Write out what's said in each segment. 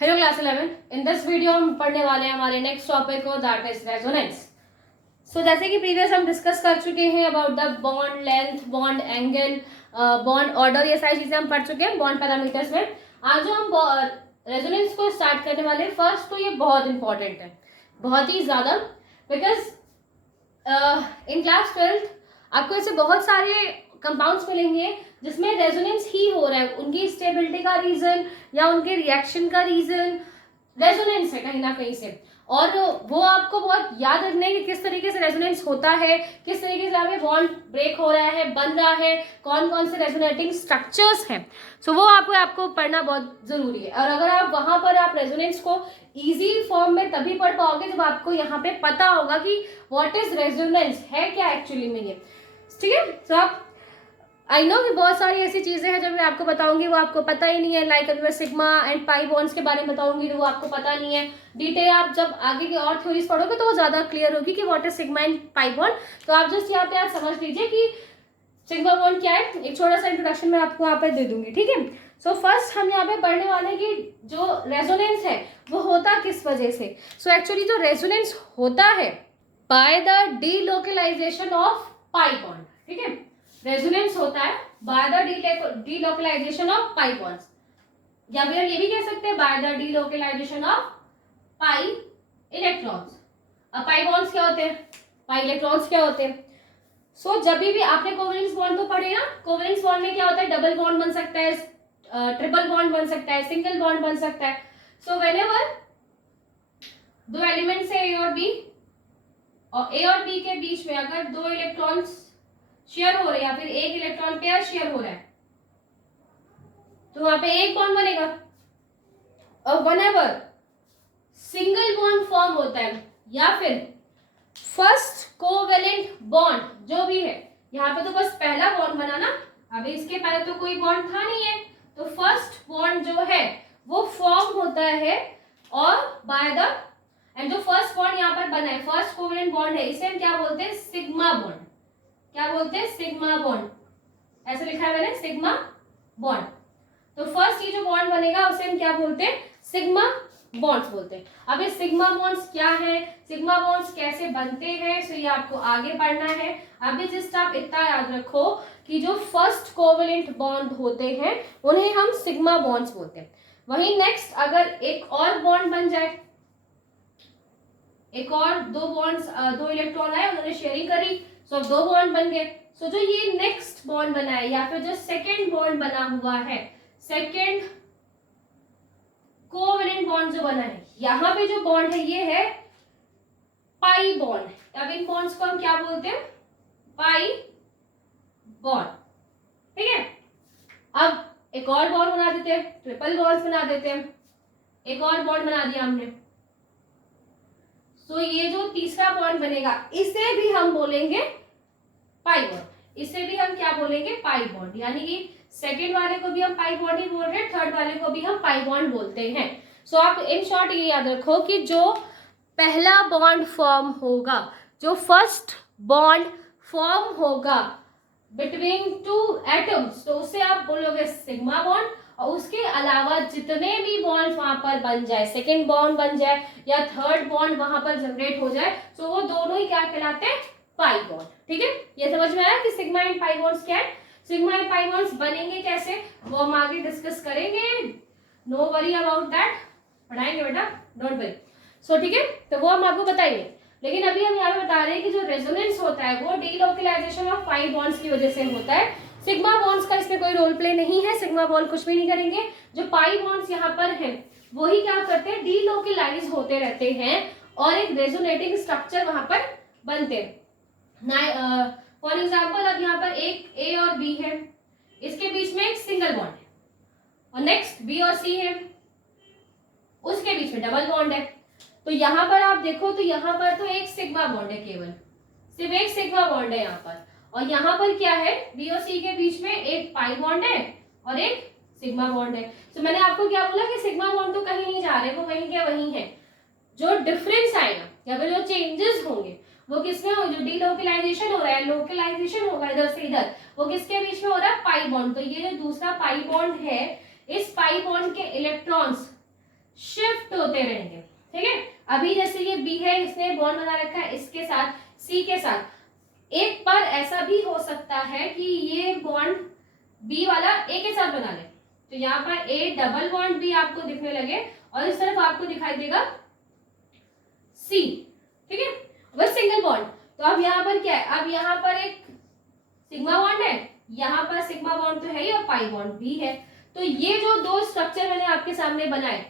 Hello class 11। In this video हम पढ़ने वाले हैं हमारे नेक्स्ट टॉपिक को, दैट इज रेजोनेंस। सो जैसे कि प्रीवियस हम डिस्कस कर चुके हैं about the bond length, bond angle, bond order, ये सारी चीजें हम पढ़ चुके हैं बॉन्ड पैरामीटर्स में। आज जो हम रेजोनेंस को स्टार्ट करने वाले हैं, फर्स्ट तो ये बहुत इंपॉर्टेंट है, बहुत ही ज्यादा, बिकॉज इन क्लास 12th आपको ऐसे बहुत सारे कंपाउंड्स मिलेंगे जिसमें रेजोनेंस ही हो रहा है। उनकी स्टेबिलिटी का रीजन या उनके रिएक्शन का रीजन रेजोनेंस है कहीं ना कहीं से, और वो आपको बहुत याद रखना है कि किस तरीके से रेजोनेंस होता है, किस तरीके से यहाँ पे बॉन्ड ब्रेक हो रहा है, बन रहा है, कौन कौन से रेजोनेटिंग स्ट्रक्चर्स हैं। सो वो आपको पढ़ना बहुत जरूरी है। और अगर आप वहां पर आप रेजोनेंस को इजी फॉर्म में तभी पढ़ पाओगे जब आपको यहाँ पे पता होगा कि व्हाट इज रेजोनेंस, है क्या एक्चुअली में ये। ठीक है, तो आप आई नो कि बहुत सारी ऐसी चीजें हैं जब मैं आपको बताऊंगी वो आपको पता ही नहीं है। लाइक अभी मैं सिग्मा एंड पाई बॉन्ड्स के बारे में बताऊंगी तो वो आपको पता नहीं है। डिटेल आप जब आगे की और थ्योरीज पढ़ोगे तो वो ज्यादा क्लियर होगी कि what is sigma and pi bond. तो आप जस्ट यहाँ पे आज समझ लीजिए कि सिग्मा बॉन्ड क्या है। एक छोटा सा इंट्रोडक्शन मैं आपको यहाँ पे दे दूंगी, ठीक है। सो फर्स्ट हम यहाँ पे पढ़ने वाले हैं कि जो रेजोनेंस है वो होता किस वजह से। सो एक्चुअली जो रेजोनेंस होता है by the delocalisation of pi bond, ठीक है। रेजोनेंस होता है by the delocalisation of pi bonds, या फिर ये भी कह सकते हैं by the delocalisation of pi electrons. अब पाई बॉन्ड्स क्या होते हैं, पाई इलेक्ट्रॉन्स क्या होते हैं। सो जब भी आपने कोवेलेंस बॉन्ड तो पढ़े ना, कोवेलेंस बॉन्ड में क्या होता है, डबल बॉन्ड बन सकता है, ट्रिपल बॉन्ड बन सकता है, सिंगल बॉन्ड बन सकता है। सो व्हेनेवर दो एलिमेंट्स है ए और बी, और ए और बी के बीच में अगर दो इलेक्ट्रॉन्स शेयर हो रहे हैं या फिर एक इलेक्ट्रॉन पेयर शेयर हो रहा है तो वहां पे एक बॉन्ड बनेगा। और व्हेनेवर सिंगल बॉन्ड फॉर्म होता है या फिर फर्स्ट कोवेलेंट बॉन्ड जो भी है, यहाँ पे तो बस पहला बॉन्ड बना ना, अभी इसके पहले तो कोई बॉन्ड था नहीं है, तो फर्स्ट बॉन्ड जो है वो फॉर्म होता है और बाय द एंड जो फर्स्ट बॉन्ड यहाँ पर बना है, फर्स्ट कोवेलेंट बॉन्ड है, इसे हम क्या बोलते हैं, सिग्मा बॉन्ड। क्या बोलते हैं, सिग्मा बॉन्ड। ऐसे लिखा है मैंने, सिग्मा बॉन्ड। तो फर्स्ट ये जो बॉन्ड बनेगा उसे हम क्या बोलते हैं, सिग्मा बॉन्ड्स बोलते हैं। अब ये सिग्मा बॉन्ड्स क्या है, सिग्मा बॉन्ड्स कैसे बनते हैं, सो ये आपको आगे पढ़ना है। अभी जस्ट आप इतना याद रखो कि जो फर्स्ट कोवेलेंट बॉन्ड होते हैं उन्हें हम सिग्मा बॉन्ड्स बोलते हैं। वहीं नेक्स्ट अगर एक और बॉन्ड बन जाए, एक और दो बॉन्ड्स, दो इलेक्ट्रॉन आए, उन्होंने शेयरिंग करी, सो दो बॉन्ड बन गए। सो जो ये नेक्स्ट बॉन्ड बना है या फिर जो सेकेंड बॉन्ड बना हुआ है, सेकेंड कोवेलेंट बॉन्ड जो बना है, यहाँ पे जो बॉन्ड है ये है पाई बॉन्ड। अब इन बॉन्ड्स को हम क्या बोलते हैं, पाई बॉन्ड, ठीक है। अब एक और बॉन्ड बना देते हैं, ट्रिपल बॉन्ड बना देते हैं, एक और बॉन्ड बना दिया हमने। तो ये जो तीसरा बॉन्ड बनेगा इसे भी हम बोलेंगे पाई बॉन्ड। इसे भी हम क्या बोलेंगे, पाई बॉन्ड। यानी कि सेकेंड वाले को भी हम पाई बॉन्ड ही बोल रहे हैं, थर्ड वाले को भी हम पाई बॉन्ड बोलते हैं। सो आप इन शॉर्ट ये याद रखो कि जो पहला बॉन्ड फॉर्म होगा, जो फर्स्ट बॉन्ड फॉर्म होगा बिटवीन टू एटम्स, तो उसे आप बोलोगे सिग्मा बॉन्ड। और उसके अलावा जितने भी बॉन्ड वहां पर बन जाए, सेकेंड बॉन्ड बन जाए या थर्ड बॉन्ड वहां पर जनरेट हो जाए, तो वो दोनों ही क्या कहलाते हैं, पाई बॉन्ड। ठीक है, ये समझ में आया कि सिग्मा एंड पाई बॉन्ड्स क्या है। सिग्मा एंड पाई बॉन्ड्स बनेंगे कैसे वो हम आगे डिस्कस करेंगे, नो वरी अबाउट दैट, पढ़ाएंगे बेटा, डोंट वरी। सो ठीक है, तो वो हम आपको बताएंगे। लेकिन अभी हम यहाँ पे बता रहे हैं कि जो रेजोनेंस होता है वो डीलोकलाइजेशन ऑफ पाई बॉन्ड्स की वजह से होता है। सिग्मा बॉन्ड्स का इसमें कोई रोल प्ले नहीं है, सिग्मा बॉन्ड कुछ भी नहीं करेंगे। जो पाई बॉन्ड्स यहाँ पर हैं वही क्या करते हैं, डीलोकलाइज होते रहते हैं और एक रेजोनेटिंग स्ट्रक्चर वहां पर बनते हैं। फॉर एग्जाम्पल अब यहाँ पर एक ए और बी है, इसके बीच में एक सिंगल बॉन्ड है, और नेक्स्ट बी और सी है, उसके बीच में डबल बॉन्ड है। तो यहाँ पर आप देखो तो यहाँ पर तो एक सिग्मा बॉन्ड है, केवल सिर्फ एक सिग्मा बॉन्ड है यहाँ पर। और यहाँ पर क्या है, बी और सी के बीच में एक पाई बॉन्ड है और एक सिग्मा बॉन्ड है। तो मैंने आपको क्या बोला कि सिग्मा बॉन्ड तो कहीं नहीं जा रहे, वो वहीं के वहीं है। जो डिफरेंस आएगा या फिर जो चेंजेस होंगे वो किसमें हो, जो डीलोकलाइजेशन हो रहा है, लोकलाइजेशन होगा इधर से इधर, वो किसके बीच में हो रहा है, पाई बॉन्ड। तो ये जो दूसरा पाई बॉन्ड है, इस पाई बॉन्ड के इलेक्ट्रॉन्स शिफ्ट होते रहेंगे, ठीक है। अभी जैसे ये बी है, इसने बॉन्ड बना रखा है इसके साथ, सी के साथ। एक बार ऐसा भी हो सकता है कि ये बॉन्ड बी वाला ए के साथ बना ले, तो यहाँ पर ए डबल बॉन्ड भी आपको दिखने लगे और इस तरफ आपको दिखाई देगा सी, ठीक है, बस सिंगल बॉन्ड। तो अब यहाँ पर क्या है, अब यहाँ पर एक सिग्मा बॉन्ड है, यहाँ पर सिग्मा बॉन्ड तो है ही और पाई बॉन्ड भी है। तो ये जो दो स्ट्रक्चर मैंने आपके सामने बनाए,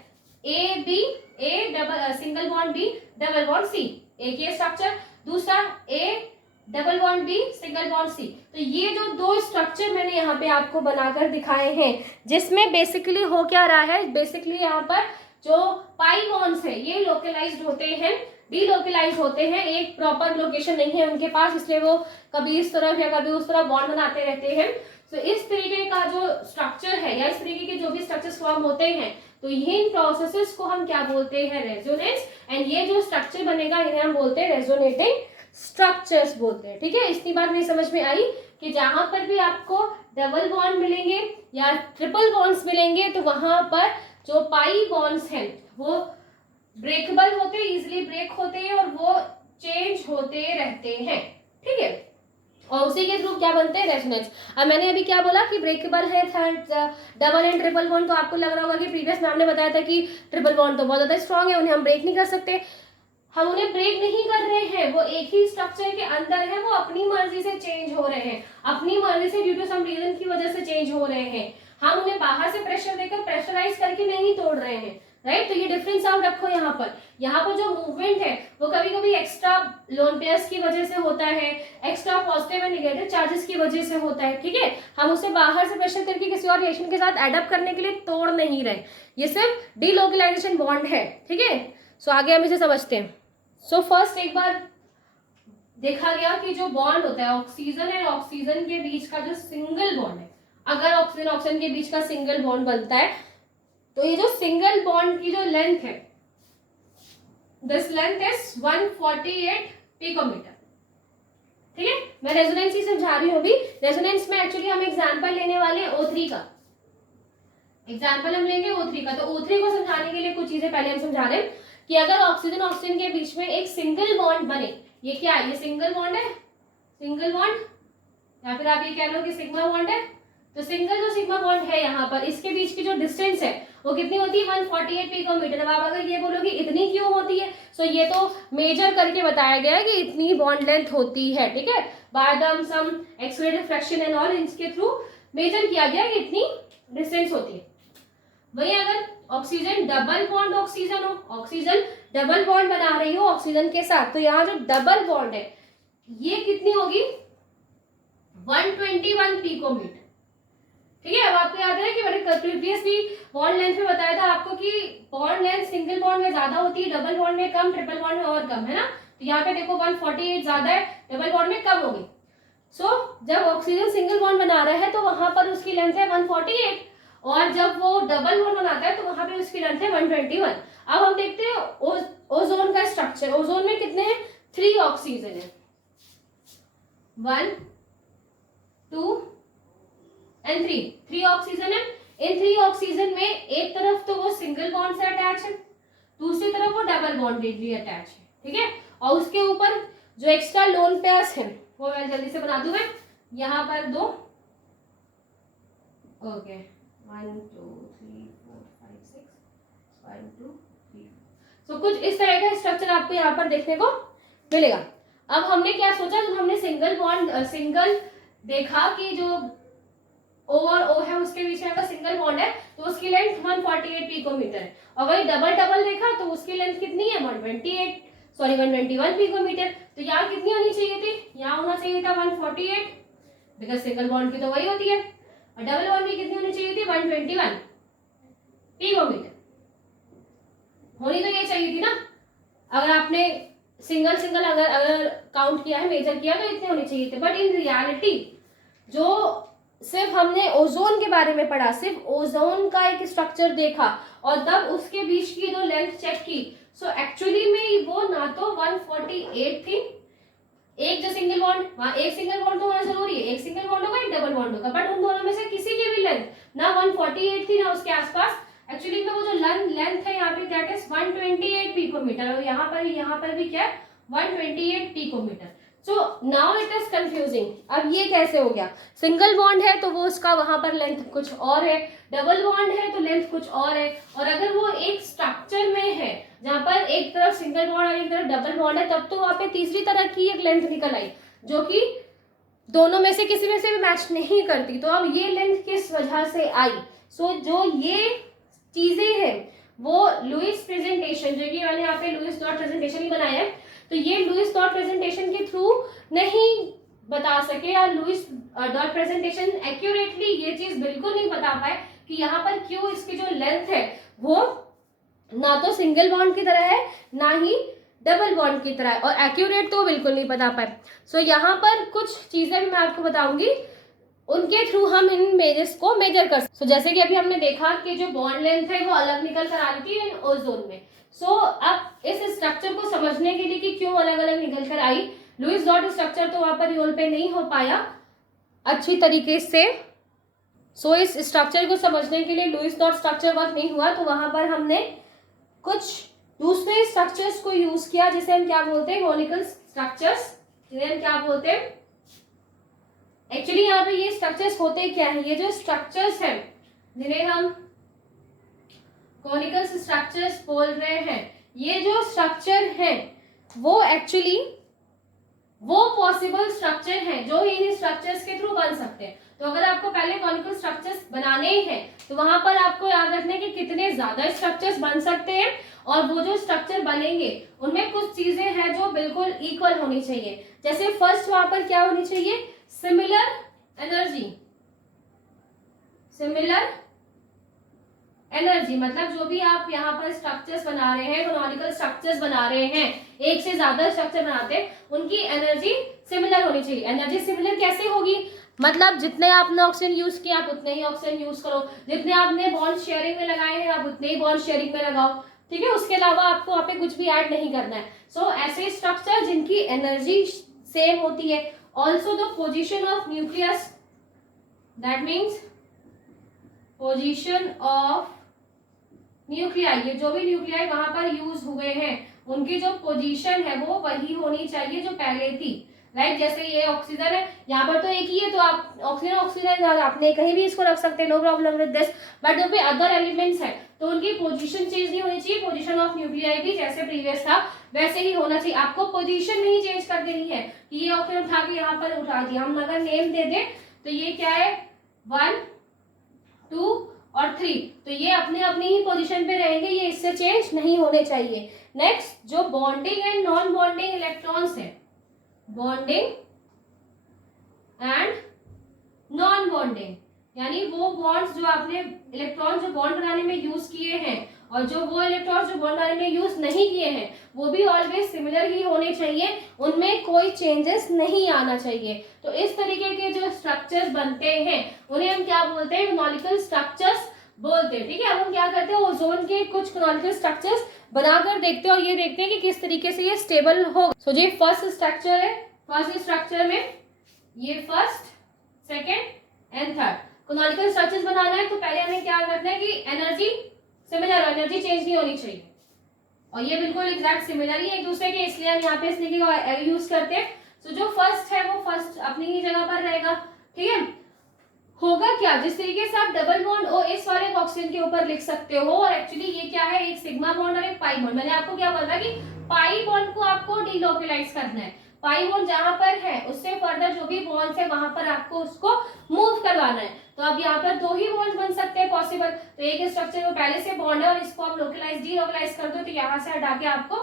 A B, A double single bond B double bond C, एक ये स्ट्रक्चर, दूसरा A double bond B single bond C. तो ये जो दो स्ट्रक्चर मैंने यहाँ पे आपको बनाकर दिखाए हैं, जिसमें बेसिकली हो क्या रहा है, बेसिकली यहाँ पर जो पाई बॉन्ड्स है ये लोकलाइज्ड होते हैं, डीलोकलाइज होते हैं, एक प्रॉपर लोकेशन नहीं है उनके पास, इसलिए वो कभी इस तरफ या कभी उस तरफ बॉन्ड बनाते रहते हैं। तो इस तरीके का जो स्ट्रक्चर है या इस तरीके के जो भी स्ट्रक्चर्स फॉर्म होते हैं, तो इन प्रोसेसेस को हम क्या बोलते हैं, रेजोनेंस। एंड ये जो स्ट्रक्चर बनेगा इन्हें हम बोलते हैं रेजोनेटिंग स्ट्रक्चर्स बोलते हैं, ठीक है। इतनी बात नहीं समझ में आई कि जहां पर भी आपको डबल बॉन्ड मिलेंगे या ट्रिपल बॉन्ड्स मिलेंगे, तो वहां पर जो पाई बॉन्ड्स हैं वो ब्रेकेबल होते हैं, इजिली ब्रेक होते हैं और वो चेंज होते रहते हैं, ठीक है। और उसी के थ्रू क्या बनते हैं, रेजोनेंस। अब मैंने अभी क्या बोला कि ब्रेकेबल है डबल एंड ट्रिपल बॉन्ड, तो आपको लग रहा होगा कि प्रीवियस मैम ने बताया था कि ट्रिपल बॉन्ड तो बहुत ज्यादा स्ट्रांग है, उन्हें हम ब्रेक नहीं कर सकते। हम उन्हें ब्रेक नहीं कर रहे हैं, वो एक ही स्ट्रक्चर के अंदर है, वो अपनी मर्जी से चेंज हो रहे हैं, अपनी मर्जी से ड्यू टू सम रीजन की वजह से चेंज हो रहे हैं। हम उन्हें बाहर से प्रेशर देकर प्रेशराइज करके नहीं तोड़ रहे हैं, राइट। तो ये डिफरेंस आप रखो यहाँ पर जो मूवमेंट है वो कभी कभी एक्स्ट्रा लोन पेयर्स की वजह से होता है, extra positive and negative charges की वजह से होता है, ठीक है। हम उसे बाहर से प्रेशर करके किसी और रिएक्शन के साथ एडअप करने के लिए तोड़ नहीं रहे, ये सिर्फ डीलोकलाइजेशन बॉन्ड है, ठीक है। सो आगे हम इसे समझते हैं। सो फर्स्ट एक बार देखा गया कि जो बॉन्ड होता है ऑक्सीजन एंड ऑक्सीजन के बीच का जो सिंगल बॉन्ड है, अगर ऑक्सीजन ऑक्सीजन के बीच का सिंगल बॉन्ड बनता है, तो ये जो सिंगल बॉन्ड की जो लेंथ है, दिस लेंथ इज 148 पिकोमीटर, ठीक है। मैं रेजोनेंस ही समझा रही हूँ अभी। रेजोनेंस में एक्चुअली हम एग्जांपल लेने वाले हैं O3 का, एग्जांपल हम लेंगे O3 का। तो O3 को समझाने के लिए कुछ चीजें पहले हम समझा रहे हैं कि अगर ऑक्सीजन ऑक्सीजन के बीच में एक सिंगल बॉन्ड बने, ये क्या है, ये सिंगल बॉन्ड है, सिंगल बॉन्ड, या फिर आप ये कह लो कि सिग्मा बॉन्ड है। तो सिंगल जो सिग्मा बॉन्ड है यहाँ पर, इसके बीच की जो डिस्टेंस है वो कितनी होती है, 148 पिकोमीटर। अब आप अगर ये बोलोगे इतनी क्यों होती है, सो ये तो मेजर करके बताया गया है कि इतनी बॉन्ड लेंथ होती है, ठीक है, by the sum X-ray diffraction and all, इसके थ्रू मेजर किया गया कि इतनी डिस्टेंस होती है। वही अगर ऑक्सीजन डबल बॉन्ड ऑक्सीजन हो, ऑक्सीजन डबल बॉन्ड बना रही हो ऑक्सीजन के साथ, तो यहाँ जो डबल बॉन्ड है ये कितनी होगी, 121 पिकोमीटर, ठीक है। अब आपको याद है कि मैंने प्रीवियसली बॉन्ड लेंथ में बताया था आपको कि बॉन्ड लेंथ सिंगल बॉन्ड में ज्यादा होती है, डबल बॉन्ड में कम, ट्रिपल बॉन्ड में और कम, है ना। तो यहाँ पे देखो 148 ज्यादा है, डबल बॉन्ड में कम होगी। सो जब ऑक्सीजन सिंगल बॉन्ड बना रहा है तो वहां पर उसकी लेंथ है 148, और जब वो डबल बॉन्ड बनाता है तो वहां पे उसकी लेंथ है 121। अब हम देखते हैं ओजोन का स्ट्रक्चर। ओजोन में कितने हैं, 3 ऑक्सीजन है, 1 2 एंड 3 ऑक्सीजन है। इन 3 ऑक्सीजन में एक तरफ तो वो सिंगल बॉन्ड से अटैच है, दूसरी तरफ वो डबल बॉन्डेडली अटैच है, ठीक है। और उसके ऊपर जो एक्स्ट्रा लोन पेयर्स है वो मैं जल्दी से बना दूं, मैं यहाँ पर 2, ओके, 1 2 3 4 5 6 1 2 3। सो कुछ इस तरह का स्ट्रक्चर आपको यहाँ पर देखने को मिलेगा। अब हमने क्या सोचा, जब हमने सिंगल बॉन्ड सिंगल देखा कि जो O और O है उसके बीच में अगर सिंगल बॉन्ड है तो उसकी लेंथ 148 पिकोमीटर है, और वही डबल डबल देखा तो उसकी लेंथ कितनी है, 121 पिकोमीटर। तो यहाँ कितनी होनी चाहिए थी, यहाँ होना चाहिए था 148, बिकॉज सिंगल बॉन्ड की तो वही होती है, और डबल बॉन्ड की कितनी होनी चाहिए थी, 121 पिकोमीटर होनी तो ये चाहिए थी ना। अगर आपने सिंगल सिंगल अगर काउंट किया है, मेजर किया, तो इतने होने चाहिए थे। बट इन रियलिटी जो सिर्फ हमने ओजोन के बारे में पढ़ा, सिर्फ ओजोन का एक स्ट्रक्चर देखा और तब उसके बीच की जो लेंथ चेक की, सो एक्चुअली में वो ना तो 148 थी, एक जो सिंगल बॉन्ड, वहां एक सिंगल बॉन्ड तो होना जरूरी है, एक सिंगल बॉन्ड होगा एक डबल बॉन्ड होगा, बट उन दोनों में से किसी की भी लेंथ ना 148 थी ना उसके आसपास, एक्चुअली में वो जो लेंथ है यहाँ पे दैट इज 128 पिकोमीटर, और यहाँ पर भी क्या है 128 picometre. So now it is confusing. अब ये कैसे हो गया, सिंगल बॉन्ड है तो वो उसका वहां पर लेंथ कुछ और है, डबल बॉन्ड है तो लेंथ कुछ और है, और अगर वो एक स्ट्रक्चर में है जहां पर एक तरफ सिंगल बॉन्ड और एक तरफ डबल बॉन्ड है, तब तो वहां पे तीसरी तरह की एक लेंथ निकल आई जो कि दोनों में से किसी में से भी मैच नहीं करती। तो अब ये लेंथ किस वजह से आई? सो जो ये चीजें हैं वो लुईस प्रेजेंटेशन, जो कि मैंने यहाँ पे लुईस डॉट प्रेजेंटेशन ही बनाया है, तो ये लुईस डॉट प्रेजेंटेशन के थ्रू नहीं बता सके, या लुईस डॉट प्रेजेंटेशन एक्यूरेटली ये चीज बिल्कुल नहीं बता पाए कि यहाँ पर क्यों इसकी जो लेंथ है वो ना तो सिंगल बॉन्ड की तरह है ना ही डबल बॉन्ड की तरह है, और एक्यूरेट तो बिल्कुल नहीं बता पाए। सो यहाँ पर कुछ चीजें भी मैं आपको बताऊंगी, उनके थ्रू हम इन इमेजेस को मेजर कर सकते। जैसे कि अभी हमने देखा कि जो बॉन्ड लेंथ है वो अलग निकल कर आ रही थी इन ओजोन में। अब इस स्ट्रक्चर को समझने के लिए कि क्यों अलग अलग निकल कर आई, लुईस डॉट स्ट्रक्चर तो वहां पर रोल पे नहीं हो पाया अच्छी तरीके से। इस स्ट्रक्चर को समझने के लिए लुईस डॉट स्ट्रक्चर वर्क नहीं हुआ, तो वहां पर हमने कुछ दूसरे स्ट्रक्चर्स को यूज किया, जिसे हम क्या बोलते हैं कॉनिकल स्ट्रक्चर्स, जिन्हें हम क्या बोलते हैं एक्चुअली यहाँ पे ये स्ट्रक्चर्स होते क्या है, ये जो स्ट्रक्चर्स हैं जिन्हें हम कॉनिकल स्ट्रक्चर्स बोल रहे हैं, ये जो स्ट्रक्चर है वो एक्चुअली वो पॉसिबल स्ट्रक्चर हैं जो इन स्ट्रक्चर्स के थ्रू बन सकते हैं। तो अगर आपको पहले कॉनिकल स्ट्रक्चर्स बनाने हैं तो वहां पर आपको याद रखना है कि कितने ज्यादा स्ट्रक्चर्स बन सकते हैं, और वो जो स्ट्रक्चर बनेंगे उनमें कुछ चीजें हैं जो बिल्कुल इक्वल होनी चाहिए। जैसे फर्स्ट वहां पर क्या होनी चाहिए, सिमिलर एनर्जी, मतलब जो भी आप यहाँ पर स्ट्रक्चर्स बना रहे हैं, कॉनिकल स्ट्रक्चर्स बना रहे हैं, एक से ज्यादा स्ट्रक्चर बनाते हैं, उनकी एनर्जी सिमिलर होनी चाहिए। एनर्जी सिमिलर कैसे होगी, मतलब जितने आपने ऑक्सीजन यूज किया आप उतने ही ऑक्सीजन यूज करो, जितने आपने बॉन्ड शेयरिंग में लगाए हैं आप उतने ही बॉन्ड शेयरिंग में लगाओ, ठीक है। उसके अलावा आपको वहां पे कुछ भी ऐड नहीं करना है। ऐसे स्ट्रक्चर जिनकी एनर्जी सेम होती है। Also the position of nucleus, that means position of nuclei, ये जो भी न्यूक्लियाई वहां पर यूज हुए हैं उनकी जो पोजीशन है वो वही होनी चाहिए जो पहले थी, राइट। जैसे ये ऑक्सीजन है, यहाँ पर तो एक ही है, तो आप ऑक्सीजन आपने कहीं भी इसको रख सकते हैं, no problem with this. But जो भी अदर एलिमेंट्स है तो उनकी पोजीशन चेंज नहीं होनी चाहिए। पोजीशन ऑफ न्यूक्लियाई भी जैसे प्रीवियस था वैसे ही होना चाहिए। आपको पोजीशन नहीं चेंज कर देनी है कि ये ऑक्सीजन उठा के यहाँ पर उठा दिया। हम अगर नेम दे दें तो ये क्या है 1, 2 और 3, तो ये अपने अपनी ही पोजीशन पे रहेंगे, ये इससे चेंज नहीं होने चाहिए। नेक्स्ट जो bonding and non bonding electrons है, बॉन्डिंग एंड नॉन बॉन्डिंग, यानी वो बॉन्ड्स जो आपने इलेक्ट्रॉन जो बॉन्ड बनाने में यूज किए हैं और जो वो इलेक्ट्रॉन्स जो बॉन्ड बनाने में यूज नहीं किए हैं वो भी ऑलवेज सिमिलर ही होने चाहिए, उनमें कोई चेंजेस नहीं आना चाहिए। तो इस तरीके के जो स्ट्रक्चर्स बनते हैं उन्हें हम क्या बोलते हैं, कॉनिकल स्ट्रक्चर्स बोलते हैं, ठीक है। अब हम क्या करते हैं, ओजोन के कुछ कॉनिकल स्ट्रक्चर्स बनाकर देखते हैं और ये देखते हैं कि किस तरीके से ये स्टेबल होगा। सो ये फर्स्ट स्ट्रक्चर है, फर्स्ट स्ट्रक्चर में ये first, second and third canonical structures बनाना है तो पहले हमें क्या रखना है कि एनर्जी सिमिलर, एनर्जी चेंज नहीं होनी चाहिए, और ये बिल्कुल एग्जैक्ट सिमिलर ही एक दूसरे के, इसलिए हम यहाँ पे इस तरीके का यूज करते हैं। तो जो फर्स्ट है वो फर्स्ट अपनी ही जगह पर रहेगा, ठीक है। होगा क्या, जिस तरीके से आप डबल बॉन्ड ओ इस वाले ऑक्सीजन के ऊपर लिख सकते हो, और एक्चुअली ये क्या है, एक सिग्मा बॉन्ड और एक पाई बॉन्ड। मैंने आपको क्या बोला कि पाई बॉन्ड को आपको डिलोकलाइज करना है, पाई बॉन्ड जहां पर है उससे फर्दर जो भी बॉन्ड्स है वहां पर आपको उसको मूव करवाना है। तो अब यहाँ पर 2 ही बॉन्ड्स बन सकते हैं पॉसिबल, तो एक स्ट्रक्चर में पहले से बॉन्ड है और इसको आप लोकलाइज डिलोकलाइज कर दो तो यहाँ से हटा के आपको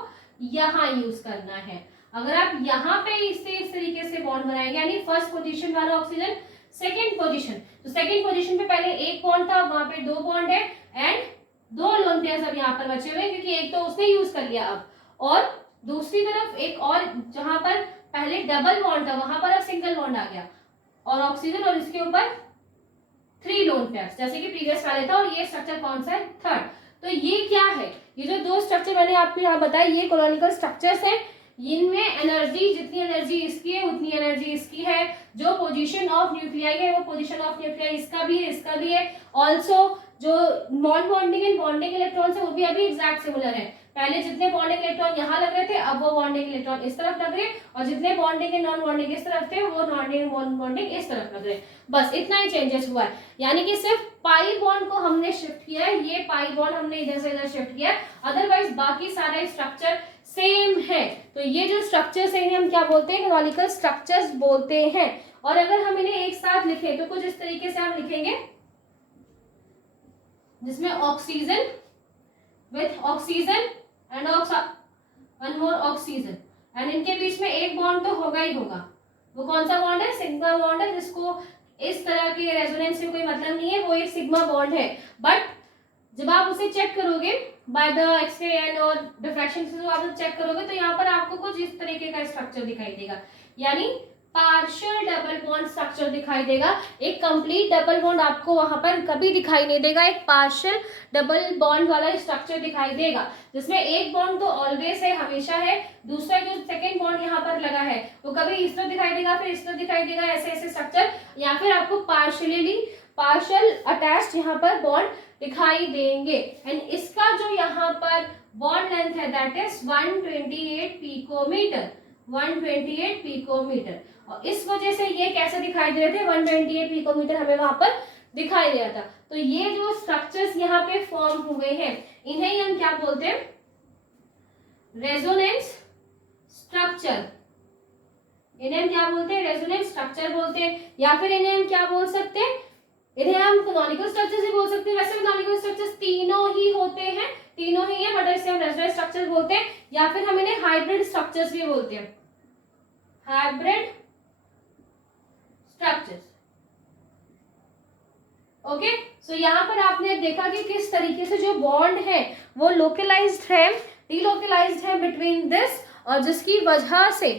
यहाँ यूज करना है। अगर आप यहाँ पे इस तरीके से बॉन्ड बनाएंगे, यानी फर्स्ट पोजीशन वाला ऑक्सीजन सेकेंड पोजीशन, तो सेकेंड पोजीशन पे पहले एक बॉन्ड था, वहां पे 2 बॉन्ड है एंड 2 लोन पेयर्स अब यहाँ पर बचे हुए क्योंकि एक तो उसने यूज कर लिया अब, और दूसरी तरफ एक और जहां पर पहले डबल बॉन्ड था वहां पर अब सिंगल बॉन्ड आ गया, और ऑक्सीजन और इसके ऊपर 3 लोन पेयर्स जैसे कि प्रीवियस वाले था, और ये स्ट्रक्चर कौन सा है, थर्ड। तो ये क्या है, ये जो 2 स्ट्रक्चर मैंने आपको यहाँ बताया ये कॉनिकल स्ट्रक्चर्स हैं, इनमें एनर्जी जितनी एनर्जी इसकी है उतनी एनर्जी इसकी है, जो पोजीशन ऑफ न्यूक्लियाई है वो पोजीशन ऑफ न्यूक्लियाई इसका भी है, इसका भी है। ऑल्सो जो non bonding and bonding electrons है वो भी अभी एग्जैक्ट सिमिलर है। पहले जितने बॉन्डिंग इलेक्ट्रॉन यहाँ लग रहे थे अब वो बॉन्डिंग इलेक्ट्रॉन इस तरफ लग रहे, और जितने बॉन्डिंग एंड नॉन बॉन्डिंग इस तरफ थे वो नॉन बॉन्डिंग इस तरफ लग रहे। बस इतना ही चेंजेस हुआ है, यानी कि सिर्फ पाई बॉन्ड को हमने शिफ्ट किया है, ये पाई बॉन्ड हमने इधर से इधर शिफ्ट किया है, अदरवाइज बाकी सारे स्ट्रक्चर सेम है। तो ये जो स्ट्रक्चर्स है इन्हें हम क्या बोलते हैं, कैनोनिकल स्ट्रक्चर्स बोलते हैं। और अगर हम इन्हें एक साथ लिखें तो कुछ इस तरीके से हम लिखेंगे, जिसमें oxygen with oxygen and one more oxygen, and इनके बीच में एक बॉन्ड तो होगा ही होगा। वो कौन सा बॉन्ड है, सिग्मा बॉन्ड है, जिसको इस तरह के रेजोनेंस से कोई मतलब नहीं है, वो एक सिग्मा बॉन्ड है। बट जब आप उसे चेक करोगे बाय द एक्सरे एंड और डिफ्रैक्शन से जो आप चेक करोगे तो यहाँ पर आपको कुछ इस तरीके का स्ट्रक्चर दिखाई देगा, यानी पार्शियल डबल बॉन्ड स्ट्रक्चर दिखाई देगा। एक कंप्लीट डबल बॉन्ड आपको वहां पर कभी दिखाई नहीं देगा, एक पार्शियल डबल बॉन्ड वाला स्ट्रक्चर दिखाई देगा, जिसमें एक बॉन्ड तो ऑलवेज है, हमेशा है, दूसरा जो सेकंड बॉन्ड यहाँ पर लगा है वो कभी इस तरह दिखाई देगा, फिर इस तरह दिखाई देगा, ऐसे ऐसे स्ट्रक्चर, या फिर आपको पार्शियल अटैच्ड यहाँ पर बॉन्ड दिखाई देंगे। एंड इसका जो यहाँ पर बॉन्ड लेंथ है दैट इज 128 पिकोमीटर, 128 पिकोमीटर। और इस वजह से ये कैसे दिखाई दे रहे थे, 128 पिकोमीटर हमें वहां पर दिखाई दे रहा था। तो ये जो स्ट्रक्चर्स यहाँ पे फॉर्म हुए हैं इन्हें ही हम क्या बोलते हैं, रेजोनेंस स्ट्रक्चर। इन्हें हम क्या बोलते हैं, रेजोनेंस स्ट्रक्चर बोलते हैं, या फिर इन्हें हम क्या बोल सकते हैं, इन्हें हम कैनोनिकल स्ट्रक्चर्स ही बोल सकते हैं। वैसे कैनोनिकल स्ट्रक्चर्स तीनों ही होते हैं, तीनों ही है, बट इसे हम रेजोनेंस स्ट्रक्चर बोलते हैं, या फिर हम इन्हें हाइब्रिड स्ट्रक्चर्स भी बोलते हैं, हाइब्रिड स्ट्रक्चर्स। ओके, सो यहाँ पर आपने देखा कि किस तरीके से जो बॉन्ड है वो लोकलाइज्ड है, डिलोकलाइज्ड है बिटवीन दिस, और जिसकी वजह से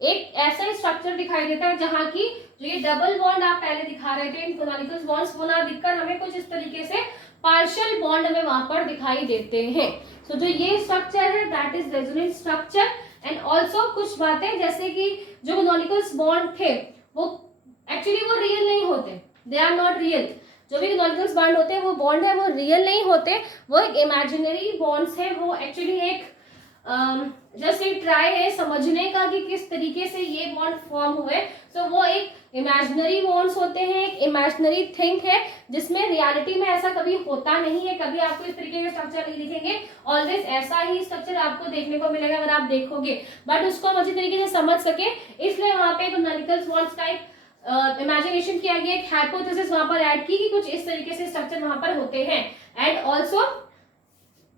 एक ऐसा स्ट्रक्चर दिखाई देता है जहां की जो ये डबल बॉन्ड आप पहले दिखा रहे थे इन कैनोनिकल बॉन्ड्स, वो ना दिखकर हमें कुछ इस तरीके से पार्शियल बॉन्ड हमें वहां पर दिखाई देते हैं। सो जो ये स्ट्रक्चर है that is resonance structure. And also कुछ बातें जैसे कि जो कैनोनिकल बॉन्ड थे वो एक्चुअली वो रियल नहीं होते, दे आर नॉट रियल। जो भी कैनोनिकल बॉन्ड होते हैं वो बॉन्ड है वो रियल नहीं होते, वो एक इमेजिनरी बॉन्ड्स है। वो एक्चुअली एक जस्ट एक ट्राई है समझने का कि किस तरीके से ये बॉन्ड फॉर्म हुए। सो वो एक इमेजिनरी बॉन्ड्स होते हैं, एक इमेजिनरी थिंग है जिसमें रियलिटी में ऐसा कभी होता नहीं है। कभी आपको इस तरीके का स्ट्रक्चर नहीं दिखेंगे, ऑलवेज ऐसा ही स्ट्रक्चर आपको देखने को मिलेगा अगर आप देखोगे, बट उसको हम अच्छी तरीके से समझ सके इसलिए वहां पे कैनोनिकल बॉन्ड्स का एक इमेजिनेशन किया गया, एक हाइपोथेसिस वहां पर ऐड की कि कुछ इस तरीके से स्ट्रक्चर वहां पर होते हैं। एंड ऑल्सो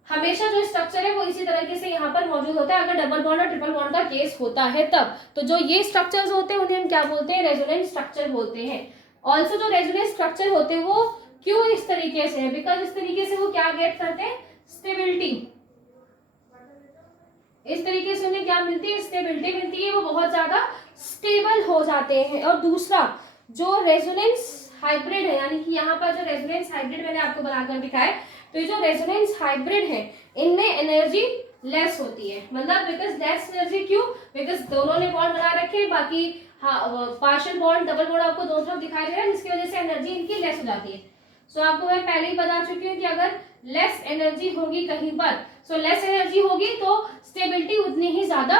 हमेशा जो स्ट्रक्चर है वो इसी तरीके से यहाँ पर मौजूद होता है अगर डबल बॉन्ड और ट्रिपल बॉन्ड का केस होता है तब। तो जो ये स्ट्रक्चर्स होते हैं उन्हें हम क्या बोलते हैं, रेजोनेंस स्ट्रक्चर बोलते हैं। ऑल्सो जो रेजोनेंस स्ट्रक्चर होते हैं वो क्यों इस तरीके से है, बिकॉज इस तरीके से वो क्या गेट करते हैं, स्टेबिलिटी। इस तरीके से उन्हें क्या मिलती है, स्टेबिलिटी मिलती है, वो बहुत ज्यादा स्टेबल हो जाते हैं। और दूसरा जो रेजोनेंस हाइब्रिड है, यानी कि यहाँ पर जो रेजोनेंस हाइब्रिड मैंने आपको बनाकर दिखाया, तो ये जो रेजोनेंस हाइब्रिड है इनमें एनर्जी लेस होती है, मतलब बिकॉज लेस एनर्जी क्यों, बिकॉज दोनों ने बॉन्ड बना रखे हैं, बाकी पार्शियल बॉन्ड डबल बॉन्ड आपको दोनों तरफ दिखाई दे रहा है, जिसकी वजह से एनर्जी इनकी लेस हो जाती है। सो आपको मैं पहले ही बता चुकी हूँ कि अगर लेस एनर्जी होगी कहीं पर, सो लेस एनर्जी होगी तो स्टेबिलिटी उतनी ही ज्यादा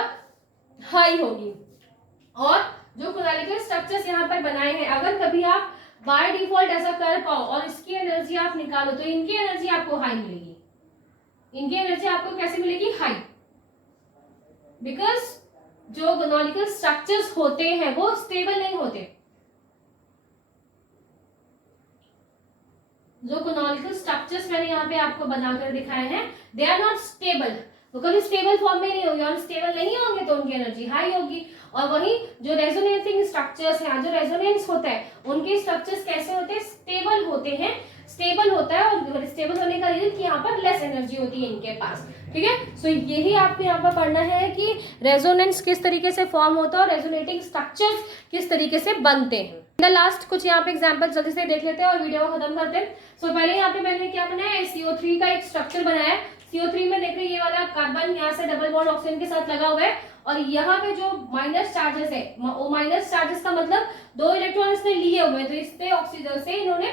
हाई होगी। और जो कैनोनिकल स्ट्रक्चर्स यहाँ पर बनाए हैं, अगर कभी आप बाय डिफॉल्ट ऐसा कर पाओ और इसकी एनर्जी आप निकालो तो इनकी एनर्जी आपको हाई मिलेगी। इनकी एनर्जी आपको कैसे मिलेगी, हाई, बिकॉज जो कैनोनिकल स्ट्रक्चर्स होते हैं वो स्टेबल नहीं होते। जो कैनोनिकल स्ट्रक्चर्स मैंने यहाँ पे आपको बनाकर दिखाए हैं दे आर नॉट स्टेबल, वो कभी स्टेबल फॉर्म में नहीं होगी, और स्टेबल नहीं होंगे तो उनकी एनर्जी हाई होगी। और वही जो रेजोनेटिंग स्ट्रक्चर्स हैं, जो रेजोनेंस होता है उनके स्ट्रक्चर्स कैसे होते हैं, स्टेबल होते हैं, स्टेबल होता है। और स्टेबल होने का रीजन कि यहाँ पर लेस एनर्जी होती है इनके पास, ठीक है। सो यही आपको यहाँ पर पढ़ना है कि रेजोनेंस किस तरीके से फॉर्म होता है और रेजोनेटिंग स्ट्रक्चर्स किस तरीके से बनते हैं। लास्ट कुछ यहाँ पे एग्जांपल जल्दी से देख लेते हैं और वीडियो को खत्म करते हैं। सो पहले यहाँ पे मैंने क्या बनाया, CO3 का एक स्ट्रक्चर बनाया। CO3 में देख रहे हैं ये वाला कार्बन यहाँ से डबल बॉन्ड ऑक्सीजन के साथ लगा हुआ है, और यहाँ पे जो माइनस चार्जेस है वो माइनस चार्जेस का मतलब 2 इलेक्ट्रॉन इसने लिए हुए हैं, तो इससे ऑक्सीजन से इन्होंने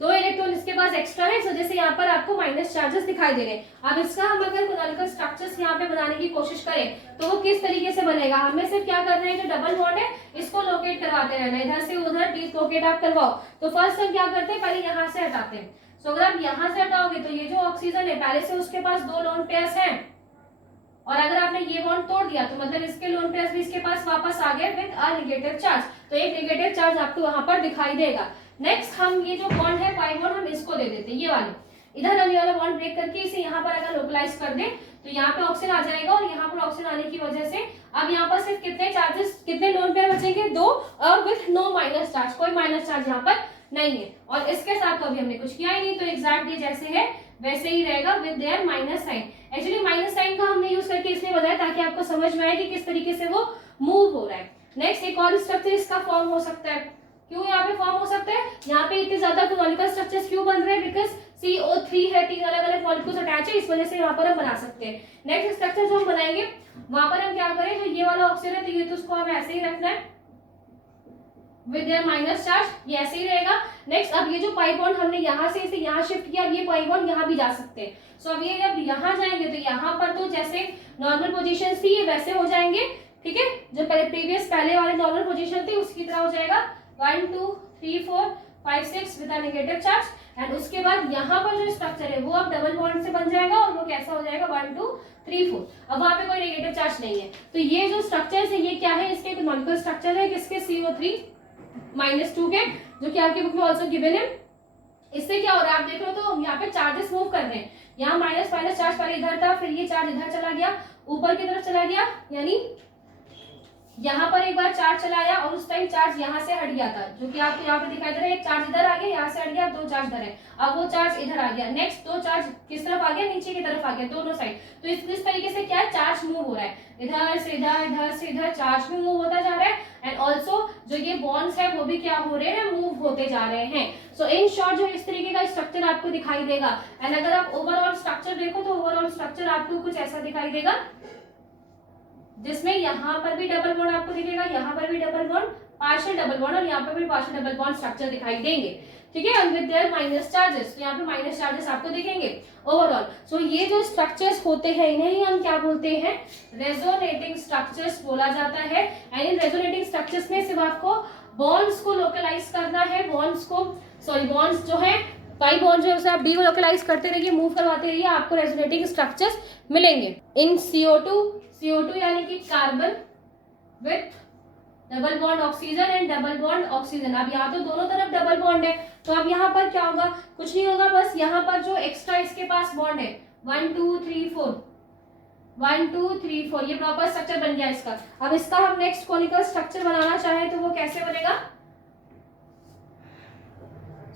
दो इलेक्ट्रॉन इसके पास एक्स्ट्रा है, इस वजह से यहाँ पर आपको माइनस चार्जेस दिखाई दे रहे हैं। अब इसका हम अगर कोनोनिकल स्ट्रक्चर्स यहाँ पे बनाने की कोशिश करें तो वो किस तरीके से बनेगा, हमें सिर्फ क्या करना है, जो डबल बॉन्ड है इसको लोकेट करवाते रहना है, इधर से उधर डिसलोकेट आप करवाओ। तो फर्स्ट हम क्या करते हैं, पहले यहाँ से हटाते हैं। सो अगर आप यहाँ से हटाओगे तो ये जो ऑक्सीजन है पहले से उसके पास दो लोन पेयर्स हैं, और अगर आपने ये बॉन्ड तोड़ दिया तो मतलब इसके लोन पेयर्स भी इसके पास वापस आ गए विद अ नेगेटिव चार्ज, तो एक नेगेटिव चार्ज आपको वहां पर दिखाई देगा। नेक्स्ट हम ये जो बॉन्ड है पाई बॉन्ड हम इसको दे देते हैं, ये वाले इधर आने वाला बॉन्ड ब्रेक करके इसे यहाँ पर अगर लोकलाइज कर दें तो यहाँ पे ऑक्सीजन आ जाएगा, और यहाँ पर ऑक्सीजन आने की वजह से अब यहाँ पर सिर्फ कितने चार्जेस, कितने लोन पेयर बचेंगे, दो, और विथ नो माइनस चार्ज, कोई माइनस चार्ज यहाँ पर नहीं है। और इसके साथ तो अभी हमने कुछ किया ही नहीं, तो एग्जैक्टली जैसे है वैसे ही रहेगा with their minus sign. Actually minus sign का हमने यूज करके इसलिए बताया ताकि आपको समझ में आए कि किस तरीके से वो मूव हो रहा है। नेक्स्ट एक और स्ट्रक्चर इसका फॉर्म हो सकता है, क्यों यहाँ पे फॉर्म हो सकता है, यहाँ पे इतने ज्यादा कोनोनिकल स्ट्रक्चर्स क्यों बन रहे हैं, बिकॉज CO3 है, तीन अलग अलग मॉलिक्यूल्स अटैच है, इस वजह से यहाँ पर हम बना सकते हैं। नेक्स्ट स्ट्रक्चर जो हम बनाएंगे वहां पर हम क्या करें, जो ये वाला ऑक्सीजन है तो ये तो उसको हमें ऐसे ही रखना है विद देयर माइनस चार्ज, ये ऐसे ही रहेगा। नेक्स्ट अब ये जो पाई बॉन्ड हमने यहाँ से इसे यहाँ शिफ्ट किया, ये पाई बॉन्ड यहाँ भी जा सकते हैं। सो अब ये जब यहाँ जाएंगे तो यहाँ पर तो जैसे नॉर्मल पोजीशन थी ये वैसे हो जाएंगे, ठीक है, जो पहले वाले नॉर्मल पोजीशन थी उसकी तरह हो जाएगा 1 2 3 4 5 6 with a negative charge. And उसके बाद यहाँ पर जो स्ट्रक्चर है वो अब डबल बॉन्ड से बन जाएगा, और वो कैसा हो जाएगा 1 2 3 4, अब वहां पे कोई नेगेटिव चार्ज नहीं है। तो ये जो स्ट्रक्चर्स है ये क्या है, इसके इकोनॉमिकल स्ट्रक्चर है किसके, CO3-2 के, जो कि आपकी बुक में ऑल्सो गिवन है। इससे क्या हो रहा है आप देख रहे हो, तो यहाँ पे चार्जेस मूव कर रहे हैं, यहाँ माइनस माइनस चार्ज पहले इधर था, फिर ये चार्ज इधर चला गया, ऊपर की तरफ चला गया, यानी यहाँ पर एक बार चार्ज चलाया और उस टाइम चार्ज यहाँ से हट गया था, जो कि आपको यहाँ पे दिखाई दे रहा है, एक चार्ज इधर आ गया, यहाँ से हट गया, दो चार्ज इधर है, अब वो चार्ज इधर आ गया। नेक्स्ट दो चार्ज किस तरफ आ गया, नीचे की तरफ आ गया, दोनों साइड। तो इस तरीके से क्या है, चार्ज मूव हो रहा है, इधर से इधर, इधर से इधर, चार्ज भी मूव होता जा रहा है। एंड ऑल्सो जो ये बॉन्ड्स है वो भी क्या हो रहे हैं, मूव होते जा रहे हैं। सो इन शॉर्ट जो इस तरीके का स्ट्रक्चर आपको दिखाई देगा। एंड अगर आप ओवरऑल स्ट्रक्चर देखो तो ओवरऑल स्ट्रक्चर आपको कुछ ऐसा दिखाई देगा, जिसमें यहाँ पर भी डबल बॉन्ड आपको दिखेगा, यहाँ पर भी double bond, partial double bond, और यहाँ पर भी पार्शियल डबल बॉन्ड स्ट्रक्चर दिखाई देंगे, ठीक है, and with their minus charges, तो यहाँ पे माइनस चार्जेस आपको दिखेंगे ओवरऑल। सो ये जो स्ट्रक्चर्स होते हैं इन्हें ही हम क्या बोलते हैं, रेजोनेटिंग स्ट्रक्चर्स बोला जाता है। एंड इन रेजोनेटिंग स्ट्रक्चर्स में सिर्फ आपको बॉन्ड्स को लोकलाइज करना है, बॉन्ड्स जो है पाई बॉन्ड जो है उसे आप डीलोकलाइज करते रहिए, मूव करवाते रहिए, आपको रेजोनेटिंग स्ट्रक्चर्स मिलेंगे। इन CO2 यानी कि carbon with double bond oxygen and double bond oxygen, अब यहाँ तो दोनों तरफ डबल बॉन्ड है, तो अब यहाँ पर क्या होगा, कुछ नहीं होगा, बस यहाँ पर जो एक्स्ट्रा इसके पास बॉन्ड है 1 2 3 4 1 2 3 4, ये प्रॉपर स्ट्रक्चर बन गया इसका। अब इसका हम नेक्स्ट कोनिकल स्ट्रक्चर बनाना चाहे तो वो कैसे बनेगा,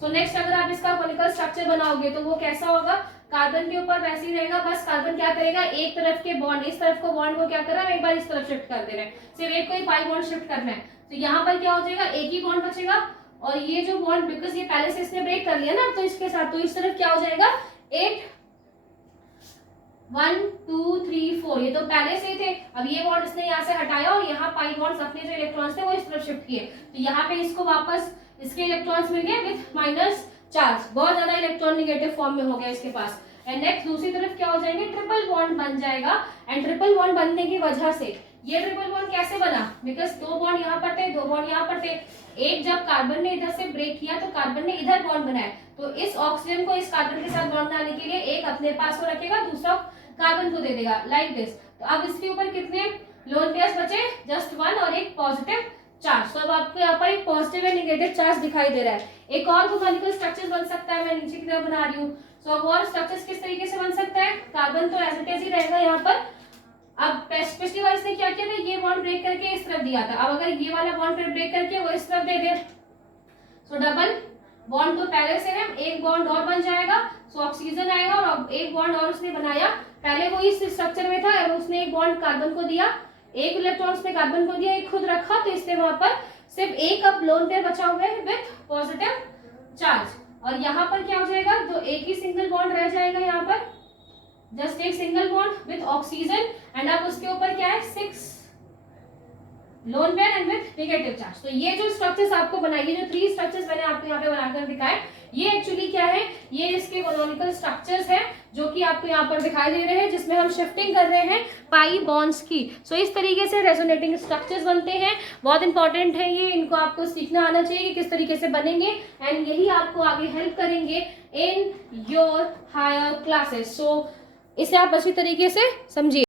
सो नेक्स्ट अगर आप इसका कोनिकल स्ट्रक्चर बनाओगे तो वो कैसा होगा, कार्बन के ऊपर वैसे ही रहेगा, बस कार्बन क्या करेगा, एक तरफ के बॉन्ड, इस तरफ को बॉन्ड को क्या कर रहा है, एक बार इस तरफ शिफ्ट कर दे रहा है, सिर्फ एक को ही पाई बॉन्ड शिफ्ट करना है। तो यहाँ पर क्या हो जाएगा, एक ही बॉन्ड बचेगा, और ये जो बॉन्ड बिकॉज ये पहले से इसने ब्रेक कर लिया ना, तो इसके साथ तो इस तरफ क्या हो जाएगा 8 1 2 3 4, ये तो पहले से ही थे, अब ये बॉन्ड इसने यहाँ से हटाया और यहाँ पाई बॉन्ड्स अपने जो इलेक्ट्रॉन्स थे वो इस तरफ शिफ्ट किए, तो यहाँ पे इसको वापस इसके इलेक्ट्रॉन्स मिल गए विथ माइनस चार्ज, बहुत ज्यादा इलेक्ट्रॉन नेगेटिव फॉर्म में हो गया इसके पास। एंड नेक्स्ट दूसरी तरफ क्या हो जाएंगे, ट्रिपल बॉन्ड बन जाएगा। एंड ट्रिपल बॉन्ड बनने की वजह से ये ट्रिपल बॉन्ड कैसे बना, बिकॉज दो बॉन्ड यहाँ पर थे, दो बॉन्ड यहाँ पर थे, एक जब कार्बन ने इधर से ब्रेक किया तो कार्बन ने इधर बॉन्ड बनाया, तो इस ऑक्सीजन को इस कार्बन के साथ बॉन्ड बनाने के लिए एक अपने पास को रखेगा, दूसरा कार्बन को दे देगा, लाइक दिस। तो अब इसके ऊपर कितने लोन पेयर्स बचे, जस्ट 1 और एक पॉजिटिव चार्ज। तो अब आपको यहाँ पर एक पॉजिटिव एंड नेगेटिव चार्ज दिखाई दे रहा है। एक और कोनिकल स्ट्रक्चर बन सकता है, मैं नीचे की तरफ बना रही हूँ। सो अब और स्ट्रक्चर्स किस तरीके से बन सकता है, कार्बन तो एज इट इज ही रहेगा यहाँ पर। अब पिछली बार इसने क्या किया था, ये बॉन्ड ब्रेक करके इस तरफ दिया था, अब अगर ये वाला बॉन्ड फिर ब्रेक करके वो इस तरफ दे दे, सो डबल बॉन्ड तो पहले से है, एक बॉन्ड और बन जाएगा, सो ऑक्सीजन आएगा, और अब एक बॉन्ड और उसने बनाया, पहले वो इस स्ट्रक्चर में था, अब उसने एक बॉन्ड कार्बन को दिया, एक इलेक्ट्रॉन उसने कार्बन को दिया, एक खुद रखा, तो इससे वहां पर सिर्फ एक अब लोन पेयर बचा हुआ है विथ पॉजिटिव चार्ज। और यहाँ पर क्या हो जाएगा, तो एक ही सिंगल बॉन्ड रह जाएगा यहाँ पर, जस्ट एक single bond with oxygen, and अब उसके ऊपर क्या है 6 lone pair and with negative charge. तो ये जो स्ट्रक्चर्स आपको बनाइए, जो 3 स्ट्रक्चर्स मैंने आपको यहाँ पे बनाकर दिखाए, ये एक्चुअली क्या है, ये इसके कैनोनिकल स्ट्रक्चर्स है जो कि आपको यहाँ पर दिखाई दे रहे हैं, जिसमें हम शिफ्टिंग कर रहे हैं पाई बॉन्ड्स की। सो इस तरीके से रेजोनेटिंग स्ट्रक्चर्स बनते हैं। बहुत इंपॉर्टेंट है ये, इनको आपको सीखना आना चाहिए कि किस तरीके से बनेंगे, एंड यही आपको आगे हेल्प करेंगे इन योर हायर क्लासेस। सो इसे आप अच्छी तरीके से समझिए।